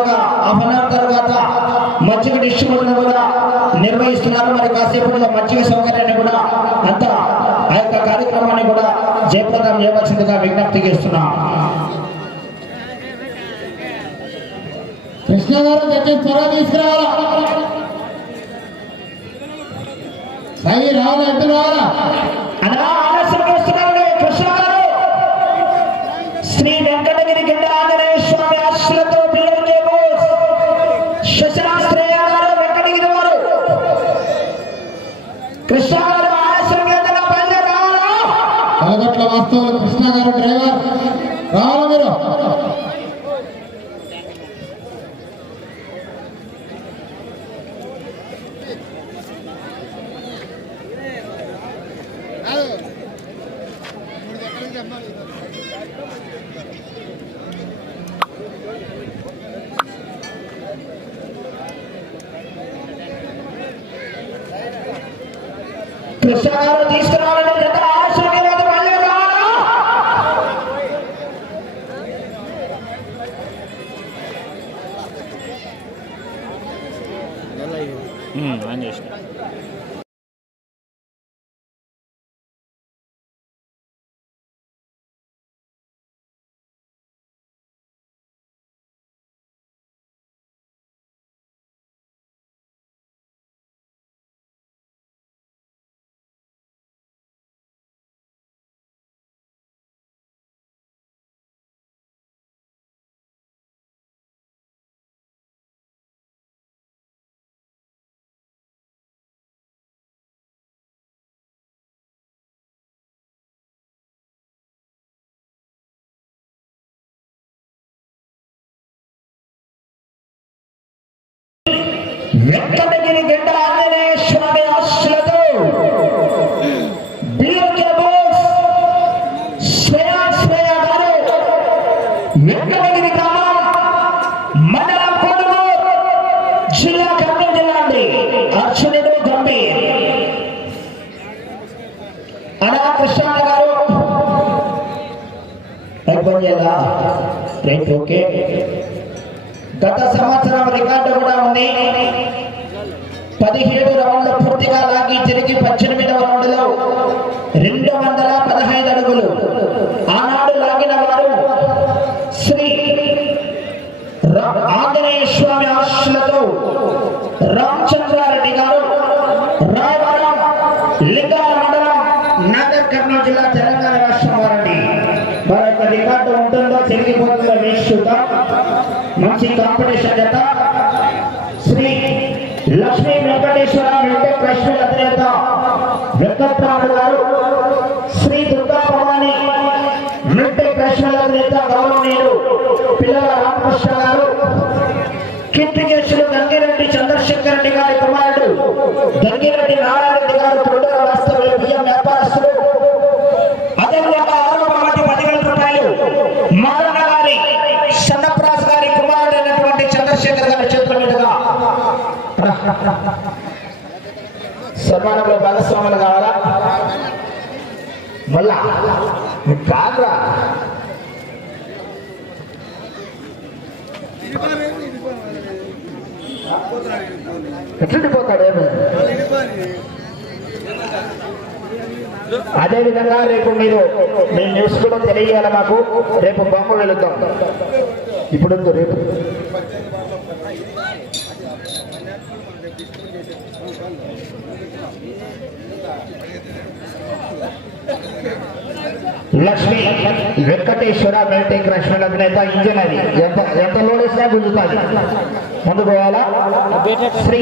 ఒక half an hour తర్వాత మజ్జిగ డిస్ట్రిబ్యూషన్ కూడా నిర్వహిస్తున్నారు. మరి కాసేపట్లో మజ్జిగ సౌకర్యాన్ని కూడా అంతా ఆ యొక్క కార్యక్రమాన్ని కూడా జయప్రదం చేయవలసిందిగా విజ్ఞప్తి చేస్తున్నాం. కృష్ణ గారు దయచేసి త్వరగా తీసుకురావాలా, సై రావాలా, ఎట్టు రావాలా అలా ఆలస్యం చేస్తున్నారండి. కృష్ణ గారు శ్రీ వెంకటగిరి గిడ్డ ఆంజనేయ స్వామి ఆశలతో శశాస్త్రేయ గారు వెంకటగిరి వారు కృష్ణ గారు ఆలస్యం లేకుండా బయలుదేరి రావాలా. కలగట్ల వాస్తవులు కృష్ణ గారు డ్రైవర్ రావాలా మీరు. కృష్ణ గారు తీసుకురావాలంటే జత ఆలస్యం లేదు, బయలుదేరి రావాలా. వెంకటగిరి గిడ్డ ఆంజనేయ స్వామి ఆశలతో శ్రేయ గారు వెంకటగిరి గ్రామం మండలం కొడుగూరు జిల్లా కర్నూలు జిల్లా అండి. అర్జునుడు గంభీర్ అనా కృష్ణ గారు రైట్. ఓకే, గత సంవత్సరం రికార్డు కూడా ఉంది. 17 రౌండ్లు పూర్తిగా లాగి తిరిగి 18వ రౌండ్లో 215 అడుగులు ఆనాడు లాగిన వారు శ్రీ ఆంజనేయ స్వామి ఆశలతో రామచంద్రారెడ్డి గారు, రాయవరం లింగాల మండలం, నాగర్ కర్నూలు జిల్లా, తెలంగాణ రాష్ట్రం వారండి. వారి యొక్క రికార్డు ఉంటుందో తిరిగిపోతుందో వీక్షిద్దాం. మంచి కాంపిటీషన్ జత శ్రీ లక్ష్మీ వెంకటేశ్వర వెంకట లక్ష్మీ అధినేత వెంకట్రాముడు గారు, శ్రీ దుర్గా భవాని వెంకట లక్ష్మీ అధినేత గౌరవనీయులు పిల్లల రామకృష్ణ గారు, కీర్తికేశులు గంగిరెడ్డి చంద్రశేఖర్ రెడ్డి గారి కుమారుడు గంగిరెడ్డి నారాయణరెడ్డి గారు, తొండూరు వాస్తవులు, బియ్యం వ్యాపారస్తులు. అదేవిధంగా 10,000 రూపాయలు మారణ గారి సన్నప్రాస్ గారి కుమారుడు అయినటువంటి చంద్రశేఖర్ గారి చేతుల మీదుగా సన్మానంలో భాగస్వాములు కావాలా. మళ్ళా కాదురా ఎట్లుండిపోతాడేమో. అదేవిధంగా రేపు మీరు మీ న్యూస్ కూడా తెలియజేయాలి మాకు. రేపు బొమ్మ వెళుద్దాం. ఇప్పుడు రేపు లక్ష్మి వెంకటేశ్వర మెల్టింగ్ లక్ష్మీ అధినేత ఇంజనీర్ ఎంత లోడ్ వేసినా గుంజుతుంది. ముందు పోవాలా. శ్రీ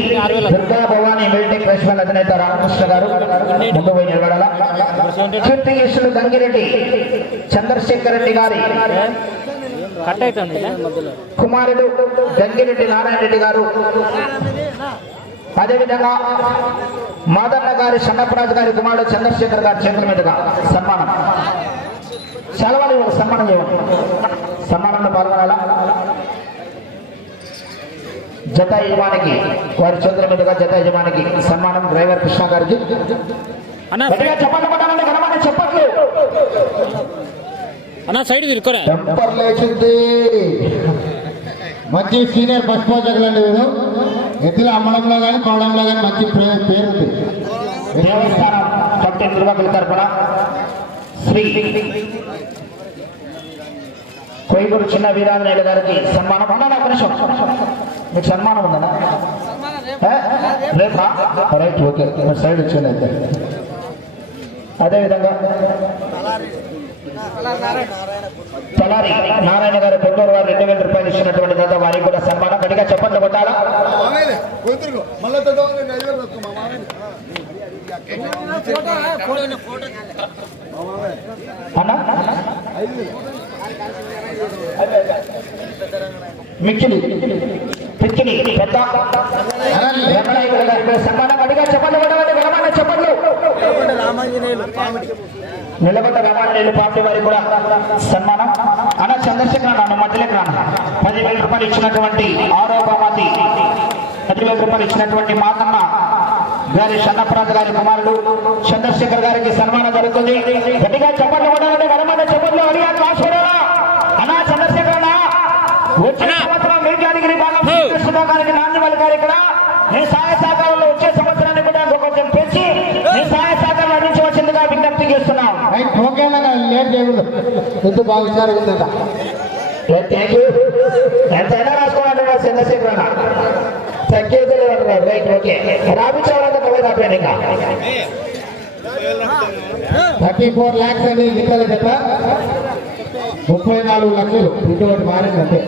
దుర్గా భవాని మెల్టింగ్ లక్ష్మీ అధినేత రామకృష్ణ గారు ముందు పోయి నిలబడాలా. కీర్తికేశులు గంగిరెడ్డి చంద్రశేఖర్ రెడ్డి గారి కుమారుడు గంగిరెడ్డి నారాయణ రెడ్డి గారు, అదేవిధంగా మాదన్న గారి సన్నపరాజు గారి కుమారుడు చంద్రశేఖర్ గారి చేతుల మీదుగా సన్మానం. సెలవులు సన్మానం చేయండి. సన్మానంలో పాల్గొనాలా. జత యజమానికి వారి చేతుల మీదుగా జత యజమానికి సన్మానం. డ్రైవర్ కృష్ణ గారికి చెప్పండి పట్టాలంటే కనబడి చెప్పట్లు అన్న సైడ్ తిరుకోరా. టెంపర్ లేచింది. మంచి సీనియర్ ఫస్ట్ పోషకులు అండి వీరు. ఎద్దులు అమ్మడంలో కానీ కొనడంలో కానీ మంచి పేరు ఉంది. దేవస్థానం కమిటీ నిర్వాహకుల తరపున శ్రీ కోయిగూరు చిన్న వీరాంజనేయులు గారికి సన్మానం ఉందా? నిమిషం మీకు సన్మానం ఉందా? రేపా? రైట్, ఓకే, సైడ్ వచ్చాను అయితే. అదేవిధంగా తలారి నారాయణ గారు పెద్దూరు వారు 2000 రూపాయలు ఇచ్చినటువంటి దాకా వారికి కూడా సన్మానం. గట్టిగా చెప్పండి కొట్టాలా? అన్నా మిక్కిలి పిక్కిలి పెద్ద వెంకటయ్య గారి సన్మానం. గట్టిగా చెప్పండి కొట్టాలంటే వినమని చెప్పండి. నిలబడ్డ రామాంజనేయులు పార్టీ వారికి కూడా సన్మానం. అన్న చంద్రశేఖర్ నన్ను మధ్యలోకి రాను. 10,000 రూపాయలు ఇచ్చినటువంటి ఆరోపమాతి 10,000 రూపాయలు ఇచ్చినటువంటి మాతమ్మ గారి షన్నప్రాజ గారి కుమారుడు చంద్రశేఖర్ గారికి సన్మానం జరుగుతుంది. గట్టిగా చెప్పండి కొట్టాలంటే వినమని చెప్పండి. అడిగా క్లాస్ అన్న చంద్రశేఖర్ అన్న వచ్చిన సంవత్సరం మేఘాదిగిరి భాగం గారికి నాందివల్ గారు ఇక్కడ మీ సహాయ సహకారంలో వచ్చే సంవత్సరాన్ని కూడా కొంచెం పెంచి మీ సహాయ సహకారం అందించవలసిందిగా విజ్ఞప్తి చేస్తున్నాం. లేట్ చేయకూడదు. ఎందుకు బాగా విచారంగా థ్యాంక్ యూ. ఎంతైనా రాసుకోవాలంటే చంద్రశేఖర్ అన్న తగ్గేది లేదంటున్నారు. Right, okay. రాపించాలంటే కవే రాపాను. ఇంకా 34 lakhs అండి. లిక్కల జత 34 లక్షలు. ఇటువంటి మారిందంటే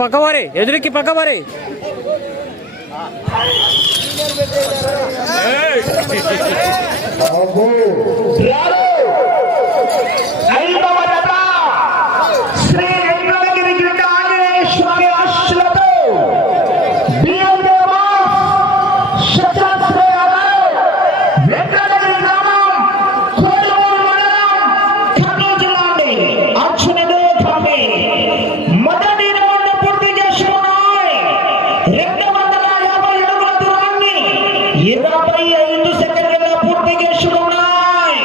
పక్కవారే ఎదురుకి పక్కవారే. శ్రీ వెంకటగిరి గిరిట ఆంజనేయ స్వామి ఆశీస్సులతో వెంకటగిరి గ్రామం కోడూరు మండలం కర్నూలు జిల్లా అండి. అర్చునుడు పంపి మొదటి రౌండ్ పూర్తి చేసుకున్నాయి. 250 అడుగుల దూరాన్ని 25 సెకండ్ల పూర్తి చేసుకున్నాయి.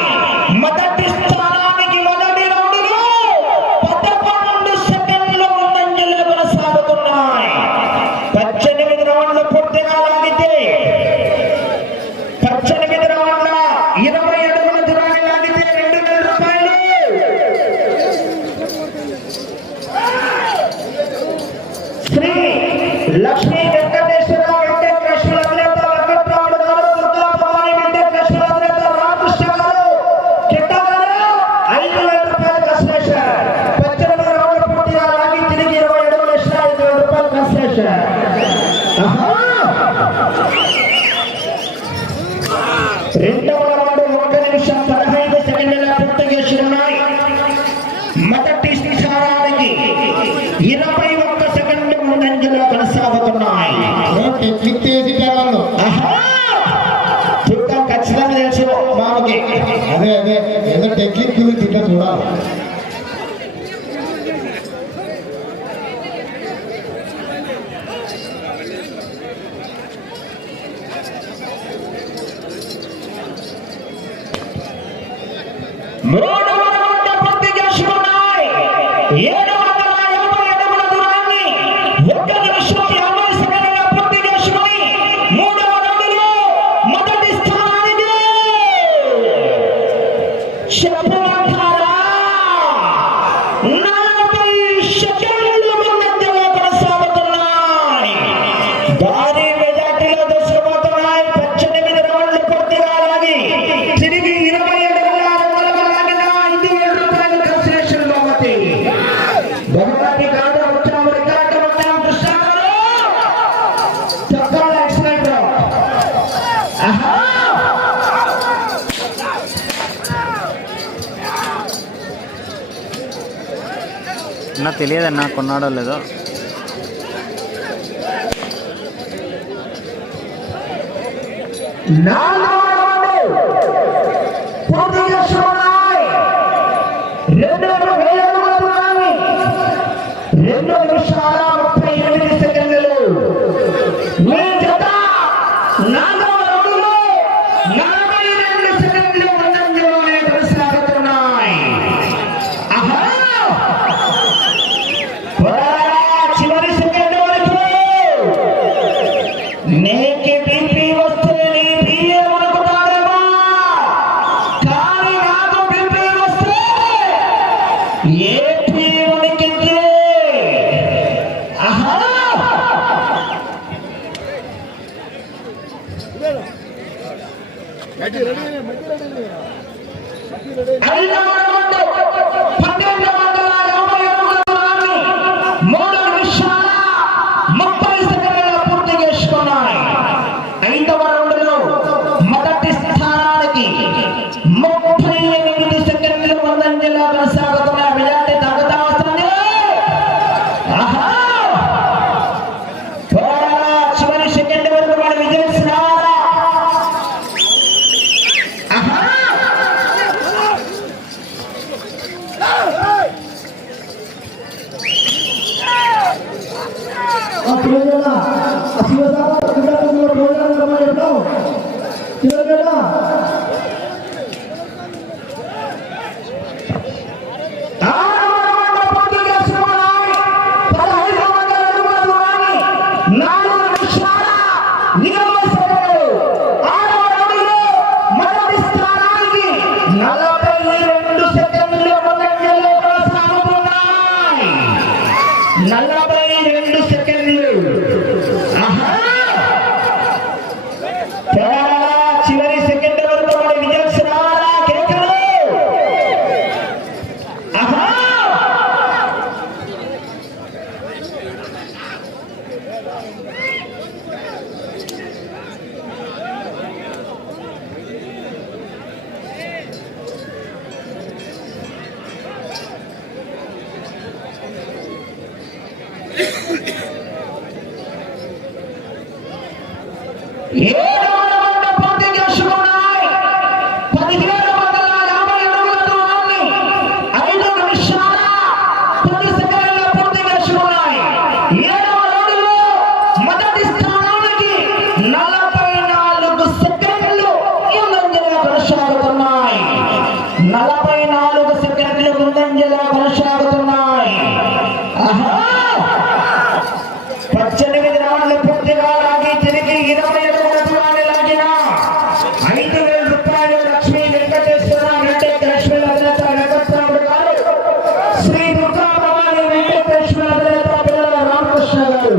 మొదటి స్థానానికి మొదటి రౌండ్లో 11 సెకండ్లు ముందంజలో కొనసాగుతున్నాయి. 18 రౌండ్లు పూర్తిగా లాగితే 18 రౌండ్ల 20 అడుగుల దూరాన్ని లాగితే 2,000 రూపాయలు. శ్రీ లక్ష్మీ వెంకటేశ్వర వెంకటేశ్వర అధినేత వెంకట్రాముడు గారు, దుర్గా భవాని వెంకటేశ్వర అధినేత రామకృష్ణ గారు, కిట్ట గారు 5,000 రూపాయలు కన్సెషన్. 18 రౌండ్లు పూర్తిగా లాగి తిరిగి 20 అడుగులు వేసిన 5,000 రూపాయలు కన్సెషన్. రెండవ రౌండ్ 1 నిమిషం 15 సెకండ్ల పూర్తి చేసుకున్నాయి. మొదటి స్థానానికి 21 సెకండ్లు ముందంజలో కొనసాగుతున్నాయి. టెక్నిక్ చేసి వాళ్ళు చూద్దాం, ఖచ్చితంగా తెలుసు మామకి. అదే ఏదో టెక్నిక్ గురించి ఇట్లా చూడాలి. మూడవ రౌండ్ పూర్తి చేసుకున్నాయి. 750 అడుగుల దూరాన్ని 1 నిమిషం 50 సెకండ్ల పూర్తి చేసుకుని మూడవ రౌండ్లో మొదటి స్థానానికి చెప్పుకుంటారా 40 సెకండ్లు ముందంజలో కొనసాగుతున్నాయి. భారీ మెజార్టీలో దూసుకుపోతున్నాయి. 18 రౌండ్లు పూర్తిగా లాగి తిరిగి 20 అడుగుల బహుమతి కాదు. ఉత్తరం రికార్డు ఉత్తరం కృష్ణారావు తక్కువ ఎక్సలెంట్. నాకు తెలియదన్నా కొన్నాడో లేదో. పూర్తి చేసుకున్నాయి. 2,000 అడుగుల దూరాన్ని 2 నిమిషాల 38 సెకండ్లు. మీ జత 4వ రౌండ్లో 42 సెకండ్ల చివరి సెకండ్ వరకు మన విజయం రావాలా కేకలు. ఆహా 44 సెకండ్లు ముందంజలో కొనసాగుతున్నాయి. 18 రౌండ్లు పూర్తిగా లాగి తిరిగి 20 అడుగుల దూరాన్ని లాగిన 5,000 రూపాయలు లక్ష్మీ వెంకటేశ్వర లక్ష్మీ అధినేత వెంకటరాముడు గారు, శ్రీ దుర్గా భవాని వెంకటేశ్వర అధినేత పిల్లల రామకృష్ణ గారు.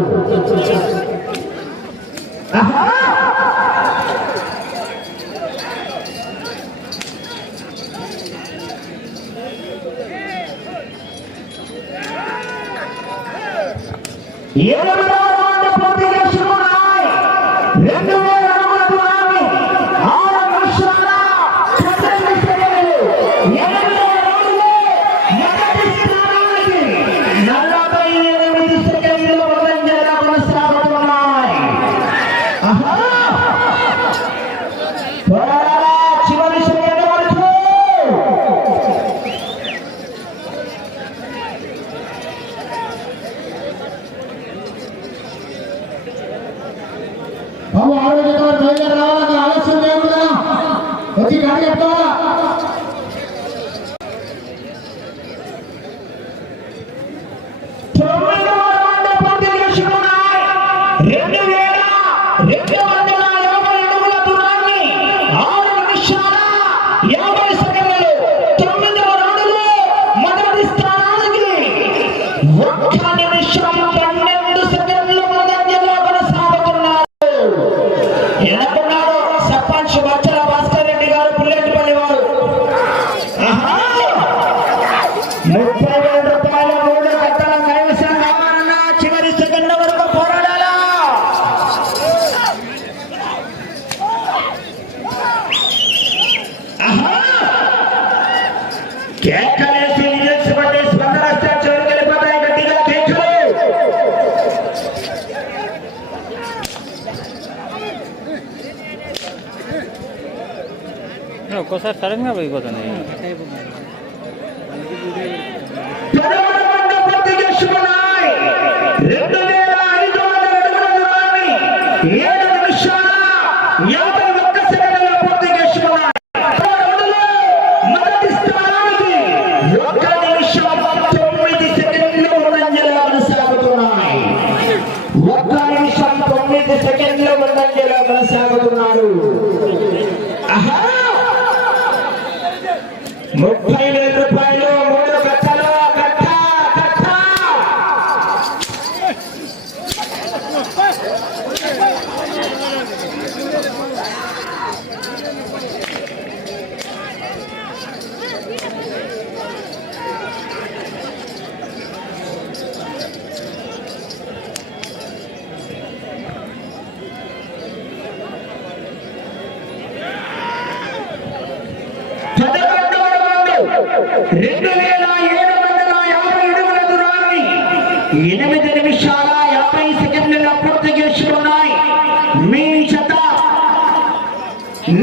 బాబు ఆరోగ్యంగా బయలుదేరి రావాలని ఆలస్యం లేకుండా వచ్చి గాడి కట్టుకోవాలా. ఒక్కోసారి సడన్ గా పోయిపోతుంది. కొనసాగుతున్నారు. 30,000 రూపాయలు 3 కట్టలు కట్ట కట్ట. రెండు 2,750 అడుగుల దూరాన్ని 8 నిమిషాల 50 సెకండ్లలో పూర్తి చేసుకున్నాయి. మీ జత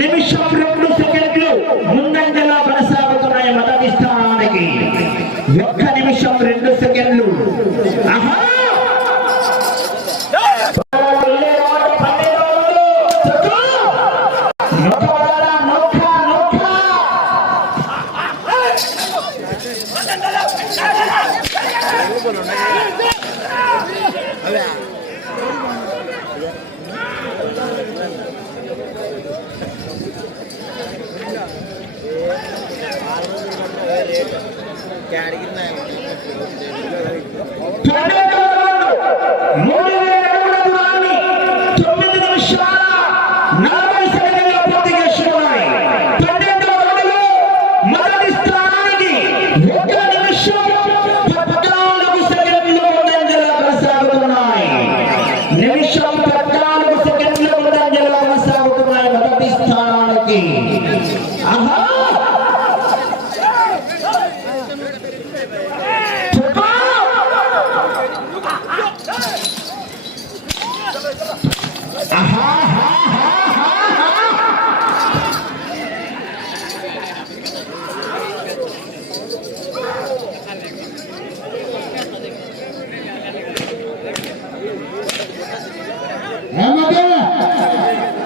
నిమిషం 2 సెకండ్లు ముందంజలో కొనసాగుతున్నాయి. మొదటి స్థానానికి 1 నిమిషం 2 సెకండ్లు.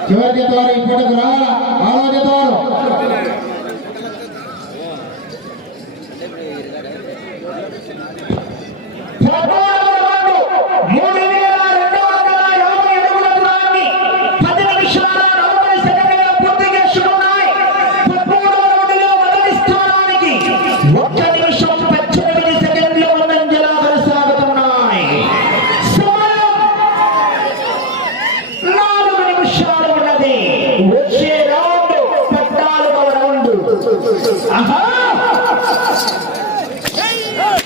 చివరి ద్వారా ఇప్పటికి రావాలా ఆరోగ్య ద్వారా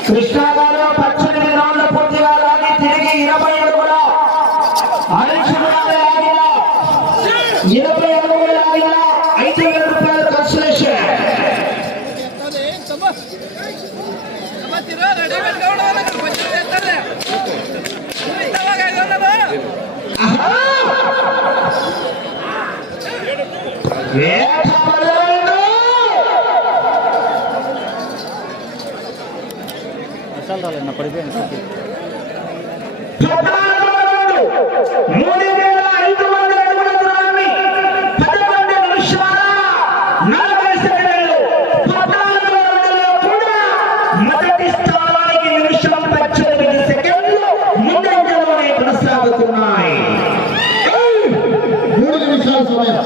కృష్ణా గారు 18 రౌండ్ల పూర్తిగా లాగి తిరిగి 20 అడుగుల లాగిన 20 అడుగులు లాగిన 5,000 రూపాయలు కన్సలేషన్. అసలు రాలేదు నా పడిపోయింది 3,500 అడుగుల దూరాన్ని 11 నిమిషాల 40 సెకండ్లు 14 రౌండ్లలో కూడా మొదటి స్థానానికి నిమిషం 18 సెకండ్లు ముందంజలోనే కొనసాగుతున్నాయి. 3 నిమిషాల సమయం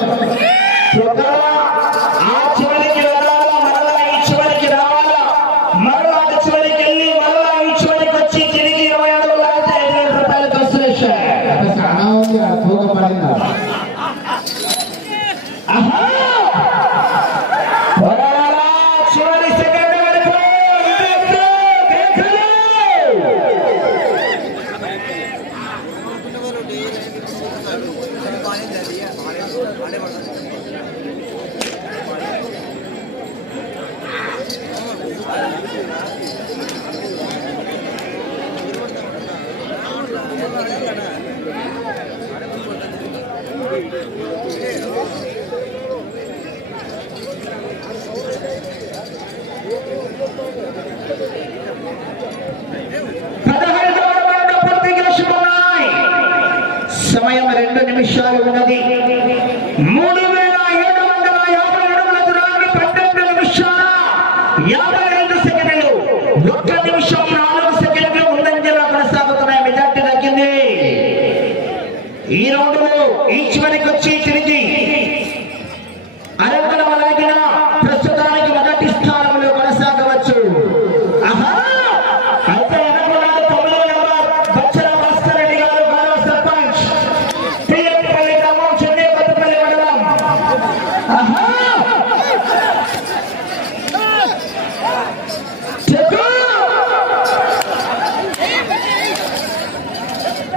ఆ చివరికి వెళ్ళాలా, మరలా ఈ చివరికి రావాలా, మరలా అటు చివరికి వెళ్ళి మరలా ఈ చివరికి వచ్చి తిరిగి 20 అడుగులు లాగితే 5,000 రూపాయలు కన్సలేషన్. చాలా ఉంది తూక పడింది పోరాడాలా, చివరి సెకండ్ వరకు సమయం 2 నిమిషాలు ఉన్నది. 3,750 అడుగుల దూరాన్ని 12 నిమిషాల 55 సెకండ్లు 1 నిమిషం 4 సెకండ్లు ముందంజలో కొనసాగుతున్నాయి. మెజార్టీ తగ్గింది. ఈ రౌండ్ లో ఈ చివరికి వచ్చి తిరిగి అరగల లాగిన ప్రస్తుతానికి మొదటి స్థానంలో కొనసాగవచ్చు. అయితే ఎనభై 9వ నెంబర్ బచ్చల భాస్కర్ రెడ్డి గారు గౌరవ సర్పంచ్ పిఎంపల్లి గ్రామం చెన్నై కొత్తపల్లి మండలం.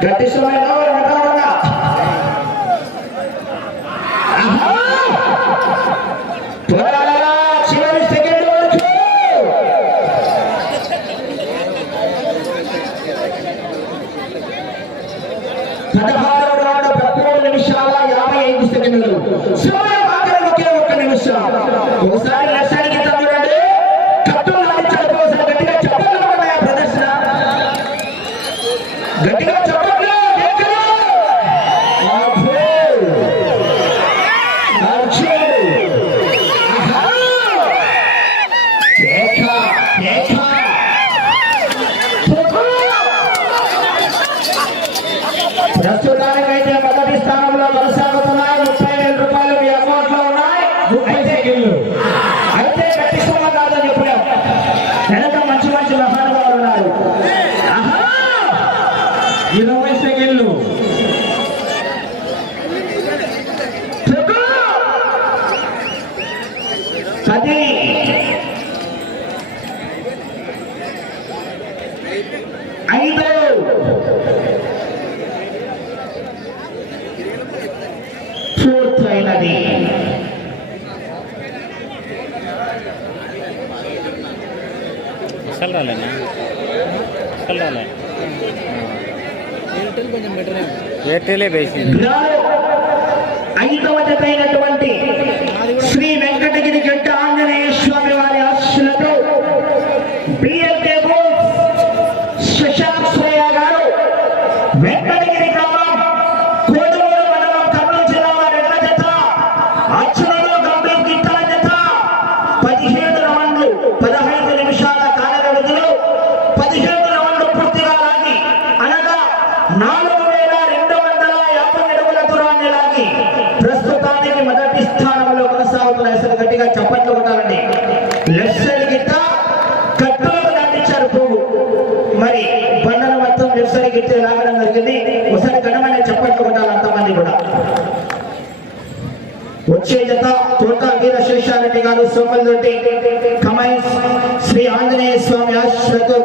గట్టి సమయంలో పోరాడాలా, చివరి సెకండ్ వరకు 16వ రౌండ్ 13 నిమిషాల 55 సెకండ్లు. సమయం ఆఖరి ఒకే 1 నిమిషం. ఒకసారి లక్ష్యానికి తమ్ముడండి కట్టులు లాగించాడు. ఒకసారి గట్టిగా చెప్పలు ఉన్నాయా ప్రదర్శన, గట్టిగా చెప్పలు. Come on! ప్రస్తుతానికైతే మొదటి స్థానంలో కొనసాగుతున్నాయి. 30,000 రూపాయలు మీ అకౌంట్ లో ఉన్నాయి. 30 సెకండ్లు. అయితే గట్టి సొమ్మ కాదని చెప్పలేం. వెనక మంచి మంచి మహానుభావులు ఉన్నారు. ఆహా! 20 సెకండ్లు. చెప్పు. 10 5 పూర్తయినది. అసలు రాలేనా అసలు రాలే ఎయిర్టెల్ కొంచెం బెటరే ఎయిర్టెలే వేసింది. గ్రాలో 5వ జత అయినటువంటి శ్రీ వెంకటగిరి గడ్డ ఆంజనేయ స్వామి వారి ఆశీస్సులతో బిఎల్కే శశాంక్ శ్రేయ గారు వెంకటగిరి గ్రామం కోడుమూరు మండలం కర్నూలు జిల్లా వారి ఎడ్ల జత అచ్చులలో గంభీర్ గిట్టల జత 17 రౌండ్లు 15 నిమిషాల కాల వ్యవధిలో 17 రౌండ్లు పూర్తిగా లాగి అనగా 4,250 అడుగుల దూరాన్ని లాగి ప్రస్తుతానికి మొదటి స్థానంలో కొనసాగుతున్న అసలు గట్టిగా చప్పట్లు కొట్టాలండి. లెఫ్ట్ సైడ్ గిట్ట కట్టులకు దాటించారు పువ్వు. మరి బండల మొత్తం లెఫ్ట్ సైడ్ గిట్ట లాగడం జరిగింది. ఒకసారి ఘనమైన చప్పట్లు కొట్టాలి అంతమంది కూడా. వచ్చే జత తోట వీరశేషారెడ్డి గారు సోమల్ రెడ్డి కమైన్స్ శ్రీ ఆంజనేయ స్వామి ఆశీస్సులతో